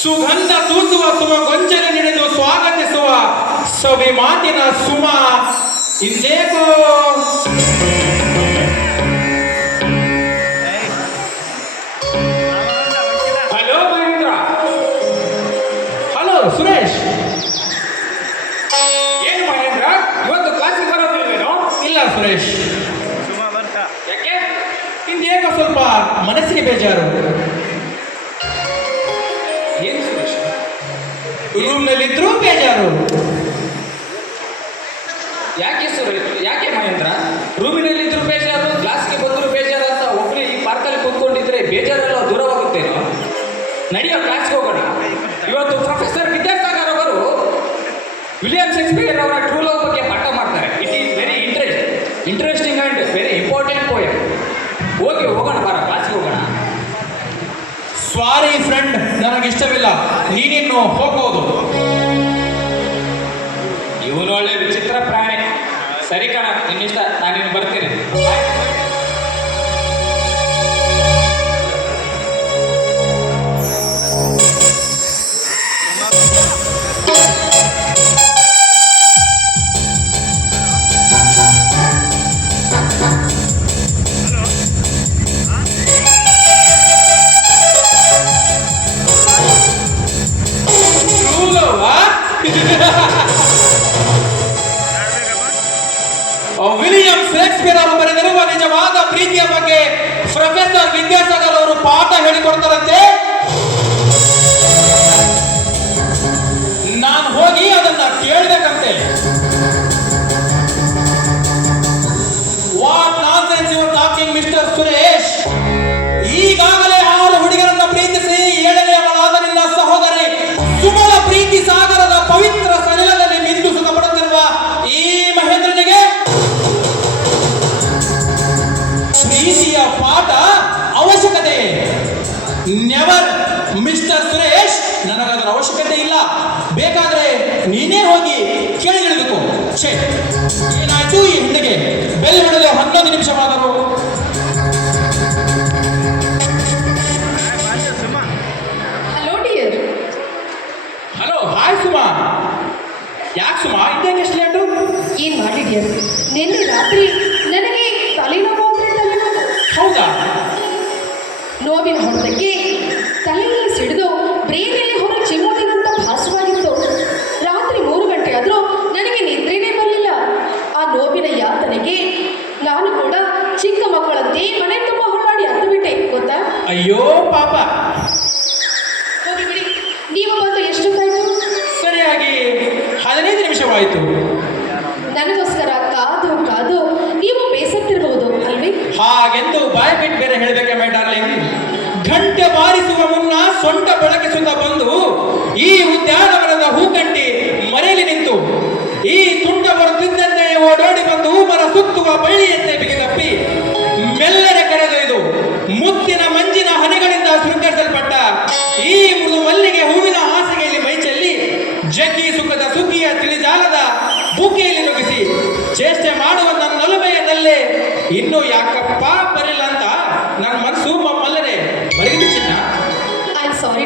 ಸುಗಂಧ ತೂಸುವ ಸುಮ ಗೊಂಚಲು ಹಿಡಿದು ಸ್ವಾಗತಿಸುವ ಸವಿ ಮಾತಿನ ಸುಮ ಇಂದೇಕೋ ಹಲೋ ಮಹೇಂದ್ರ. ಹಲೋ ಸುರೇಶ್. ಏನು ಮಹೇಂದ್ರ, ಇವತ್ತು ಕ್ಲಾಸಿಗೆ ಬರೋದಿಲ್ವೇನೋ? ಇಲ್ಲ ಸುರೇಶ್. ಯಾಕೆ? ಇಂದೇಕೋ ಸ್ವಲ್ಪ ಮನಸ್ಸಿಗೆ ಬೇಜಾರು. ಏನು ಸುರೇಶ್? ರೂಮ್ನಲ್ಲಿದ್ರೂ ಬೇಜಾರು. ಯಾಕೆ ಸುರೇಶ್? ಯಾಕೆ ಮಹೇಂದ್ರ? ರೂಮಿನಲ್ಲಿದ್ರೂ ಬೇಜಾರು, ಕ್ಲಾಸ್ಗೆ ಬಂದರೂ ಬೇಜಾರು ಅಂತ ಒಬ್ಬನೇ ಈ ಪಾರ್ಕಲ್ಲಿ ಕೂತ್ಕೊಂಡಿದ್ರೆ ಬೇಜಾರೆಲ್ಲ ದೂರವಾಗುತ್ತೇನೋ? ನಡೆಯೋ ಕ್ಲಾಸ್ಗೆ ಹೋಗೋಣ. ಇವತ್ತು ಪ್ರೊಫೆಸರ್ ವಿದ್ಯಾಸಾಗರ್ ಅವರು ವಿಲಿಯಂ ಶೇಕ್ಸ್ಪಿಯರ್ ಅವರ ಟ್ರೂ ಲವ್ ಬಗ್ಗೆ ಪಾಠ ಮಾಡ್ತಾರೆ. It is very interesting and very important poem. ಹೋಗೋಣ ಬಾರ, ಕ್ಲಾಸ್ಗೆ ಹೋಗೋಣ. ಸಾರಿ ಫ್ರೆಂಡ್, ನನಗಿಷ್ಟವಿಲ್ಲ. ನೀನಿನ್ನು ಹೋಗ್ಬೋದು. ಇವನು ಒಳ್ಳೆ ವಿಚಿತ್ರ ಪ್ರಾಣಿ. ಸರಿ ಕಣ, ನಿನ್ನಿಷ್ಟ, ನಾನಿನ್ನು ಬರ್ತೀನಿ. ವಿಲಿಯಂ ಶೇಕ್ಸ್ಪಿಯರ್ ಅವರು ಬರೆದಿರುವ ನಿಜವಾದ ಪ್ರೀತಿಯ ಬಗ್ಗೆ ಪ್ರೊಫೆಸರ್ ವಿದ್ಯಾಸಾಗರ್ ಅವರು ಪಾಠ ಹೇಳಿಕೊಡ್ತಾರಂತೆ. ನಾನು ಹೋಗಿ ಅದನ್ನ ಕೇಳಬೇಕಂತೆ. What nonsense you are talking mister Suresh? ಈಗಾಗಲೇ 6 ಹುಡುಗರನ್ನ ಪ್ರೀತಿಸಿ 7ನೇಯವಳಾದ ನಿನ್ನ ಸಹೋದರಿ ಸುಮಳ ಪ್ರೀತಿ ಸಾಗರದ ಪವಿತ್ರ ಸಲಿಲದಲ್ಲಿ ಮಿಂದು ಸುಖಪಡುತ್ತಿರುವ ಈ ಮಹೇಂದ್ರನಿಗೆ ಪ್ರೀತಿಯ ಪಾಠ ಅವಶ್ಯಕತೆ? ನೆವರ್ ಮಿಸ್ಟರ್ ಸುರೇಶ್, ನನಗದರ ಅವಶ್ಯಕತೆ ಇಲ್ಲ. ಬೇಕಾದ್ರೆ ನೀನೇ ಹೋಗಿ ಕೇಳಿ ತಿಳಿದುಕೋ. ಏನಾಯ್ತು ಈ ಹೆಣ್ಣಿಗೆ? ಬೆಲ್ ಹೊಡೆದು 11 ನಿಮಿಷವಾದರು. Hello, hi Suma. ಯಾಕೆ ಸುಮಾ, ಇದ್ದಕ್ಕೆ ಎಷ್ಟು ಲೇಟು? ಏನ್ ಮಾಡಿ ಡಿಯರ್, ನಿನ್ನೆ ರಾತ್ರಿ ನನಗೆ ತಲೆನೋವು ಅಂದ್ರೆ ತಲೆನೋವು. ಹೌದಾ? ನೋವಿನ ಹೊಡೆದಕ್ಕೆ ತಲೆಯಲ್ಲಿ ಸಿಡಿದು ಬ್ರೇನಲ್ಲಿ ಹೊರ ಚಿಮ್ಮುತ್ತಿನಂತ ಭಾಸವಾಗಿತ್ತು. ರಾತ್ರಿ 3 ಗಂಟೆ ಆದರೂ ನನಗೆ ನಿದ್ರೆನೇ ಬರಲಿಲ್ಲ. ಆ ನೋವಿನ ಯಾತನೆಗೆ ನಾನು ಕೂಡ ಚಿಕ್ಕ ಮಕ್ಕಳಂತೆ ಮನೆ ತುಂಬ ಹೊರಡಿ ಹತ್ತು ಬಿಟ್ಟೆ, ಗೊತ್ತಾ? ಅಯ್ಯೋ ಪಾಪ. ಹೋಗಿ ಬಿಡಿ, ನೀವು ಬಂದು ಎಷ್ಟೊತ್ತಾಯ್ತು? ಸರಿಯಾಗಿ 15 ನಿಮಿಷವಾಯಿತು. ನನಗೋಸ್ಕರ ಕಾದು ಕಾದು ನೀವು ಬೇಸತ್ತಿರಬಹುದು ಅಲ್ವೇ? ಹಾಗೆಂದು ಬಾಯ್ ಬಿಟ್ಟು ಬೇರೆ ಹೇಳಬೇಕೆ ಮೈ ಡಾರ್ಲಿಂಗ್? ಗಂಟೆ ಬಾರಿಸುವ ಮುನ್ನ ಸೊಂಟ ಬೆಳಗಿಸುತ್ತಾ ಬಂದು ಈ ಉದ್ಯಾನವನದ ಹೂಗಂಟಿ ಮರೆಯಲ್ಲಿ ನಿಂತು ಈ ತುಂಟ ಬರುತ್ತಿದ್ದಂತೆ ಓಡೋಡಿ ಬಂದು ಮರ ಸುತ್ತುವ ಬಳ್ಳಿಯಂತೆ ಬಿಗಿದಪ್ಪಿ ಮೆಲ್ಲನೆ ಕರೆದೊಯ್ದು ಮುತ್ತಿನ ಮಂಜಿನ ಹನಿಗಳಿಂದ ಶೃಂಗರಿಸಲ್ಪಟ್ಟ ಈ ಮೃದು ಮಲ್ಲಿಗೆ ಹೂವಿನ ಹಾಸಿಗೆಯಲ್ಲಿ ಮೈಚೆಲ್ಲಿ ಜಗ್ಗಿ ಸುಖದ ಸುಗ್ಗಿಯ ತಿಳಿಜಾಲದ ಬುಕ್ಕಿಯಲ್ಲಿ ನುಗ್ಗಿಸಿ ಚೇಷ್ಟೆ ಮಾಡುವ ನನ್ನ ನಲುಮೆಯಲ್ಲೇ ಇನ್ನೂ ಯಾಕಪ್ಪ ಬರಿಲ್ಲ ಅಂತ ನನ್ನ ಮನಸ್ಸು ಮಲ್ಲನೆ ಬರೆದು ಚಿನ್ನ. I am sorry.